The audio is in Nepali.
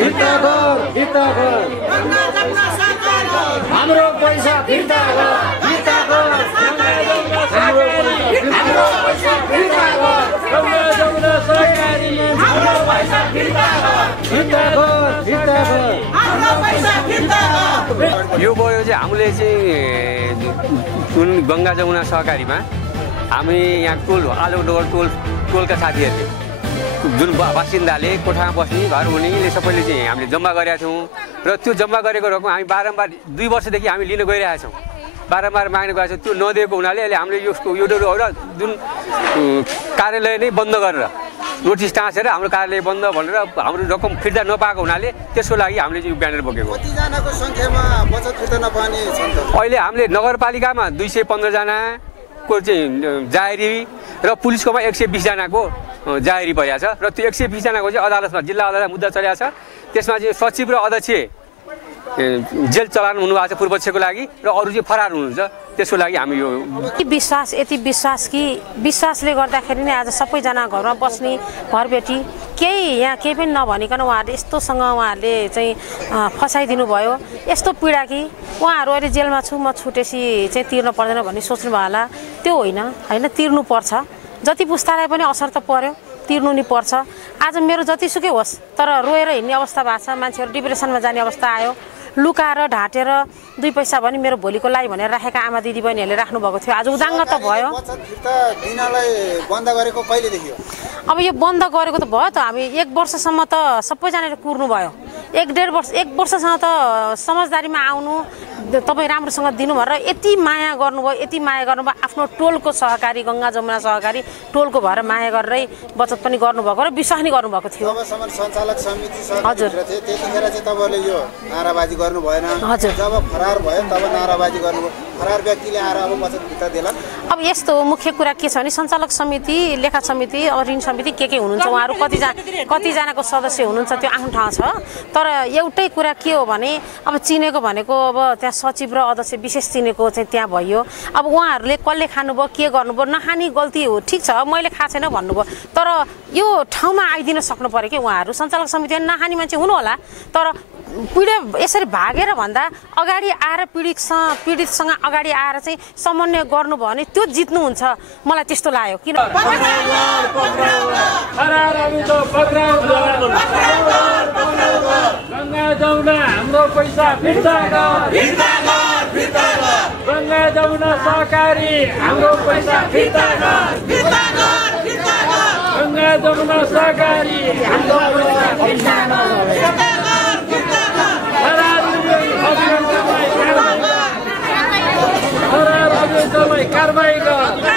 फिर्ता गर हाम्रो पैसा फिर्ता गर हाम्रो पैसा फिर्ता गर गंगा जमुना सहकारी हाम्रो पैसा फिर्ता गर हाम्रो पैसा फिर्ता गर। यो भयो चाहिँ हामीले चाहिँ गंगा जमुना सहकारीमा हामी यहाँ टोल आलोडोर टोलका साथीहरूले जुन बासिन्दाले कोठामा बस्ने घर हुनेले सबैले चाहिँ हामीले जम्मा गरेका थियौँ र त्यो जम्मा गरेको रकम हामी बारम्बार 2 वर्षदेखि हामी लिन गइरहेका छौँ। बारम्बार माग्ने गएको छ। त्यो नदिएको हुनाले अहिले हामीले यो जुन कार्यालय नै बन्द गरेर नोटिस टाँसेर हाम्रो कार्यालय बन्द भनेर हाम्रो रकम फिर्ता नपाएको हुनाले त्यसको लागि हामीले यो ब्यानर बोकेको। कतिजनाको संख्यामा बचत फिर्ता नपाउने छन् त? अहिले हामीले नगरपालिकामा 215 जनाको चाहिँ जाहेरी र पुलिसकोमा 120 जनाको जाहेरी भइएको छ र त्यो 120 जनाको चाहिँ अदालतमा जिल्ला अदालतमा मुद्दा चलेको छ। त्यसमा चाहिँ सचिव र अध्यक्ष जेल चलान हुनुभएको छ पूर्वपक्षको लागि र अरू चाहिँ फरार हुनुहुन्छ। त्यसको लागि हामी यो यति विश्वास कि विश्वासले गर्दाखेरि नै आज सबैजना घरमा बस्ने घरबेटी यहाँ केही पनि नभनिकन उहाँहरूले यस्तोसँग उहाँहरूले चाहिँ फसाइदिनु भयो। यस्तो पीडा कि उहाँहरू अहिले जेलमा छु म छुटेपछि चाहिँ तिर्न पर्दैन भन्ने सोच्नु भयो होला। त्यो होइन तिर्नु पर्छ। जति पुस्तालाई पनि असर त पर्यो, तिर्नु नि पर्छ। आज मेरो जतिसुकै होस् तर रोएर हिँड्ने अवस्था भएको छ। मान्छेहरू डिप्रेसनमा जाने अवस्था आयो। लुकाएर ढाँटेर 2 पैसा पनि मेरो भोलिको लागि भनेर राखेका आमा दिदी बहिनीहरूले राख्नु भएको थियो। आज उदाङ्ग त भयो। बन्द गरेको कहिलेदेखि हो? अब यो बन्द गरेको त भयो त हामी 1 वर्षसम्म त सबैजनाले कुर्नु भयो। 1 वर्षसम्म त समझदारीमा आउनु तपाईँ राम्रोसँग दिनु भनेर यति माया गर्नुभयो आफ्नो टोलको सहकारी गंगा जमुना सहकारी टोलको भएर माया गरेरै बचत पनि गर्नुभएको र विश्वास नि गर्नुभएको थियो। जबसम्म सञ्चालक समिति हजुर त्यतिखेर चाहिँ तपाईँले यो नाराबाजी गर्नु भएन। हजुर जब फरार भयो तब नाराबाजी गर्नुभयो। फरार व्यक्तिले आएर अब बचत फिर्ता देला। अब यस्तो मुख्य कुरा के छ भने सञ्चालक समिति, लेखा समिति, ऋण समिति के हुनुहुन्छ उहाँहरू कतिजनाको सदस्य हुनुहुन्छ त्यो आफ्नो ठाउँ छ। तर एउटै कुरा के हो भने अब चिनेको भनेको अब त्यहाँ सचिव र अध्यक्ष विशेष चिनेको चाहिँ त्यहाँ भयो। अब उहाँहरूले कसले खानुभयो के गर्नुभयो नखाने गल्ती हो ठिक छ मैले खाएको छैन भन्नुभयो। तर यो ठाउँमा आइदिन सक्नु पर्यो कि उहाँहरू सञ्चालक समिति नखाने मान्छे हुनु होला। तर पीडित यसरी भागेर भन्दा अगाडि आएर पीडितसँग अगाडि आएर चाहिँ समन्वय गर्नुभयो भने त्यो जित्नुहुन्छ मलाई त्यस्तो लाग्यो। किन गंगा जमुना हाम्रो पैसा फिर्ता गर गंगा जमुना सहकारी हाम्रो पैसा फिर्ता गर गंगा जमुना सहकारी हाम्रो पैसा फिर्ता गर कारबाही गर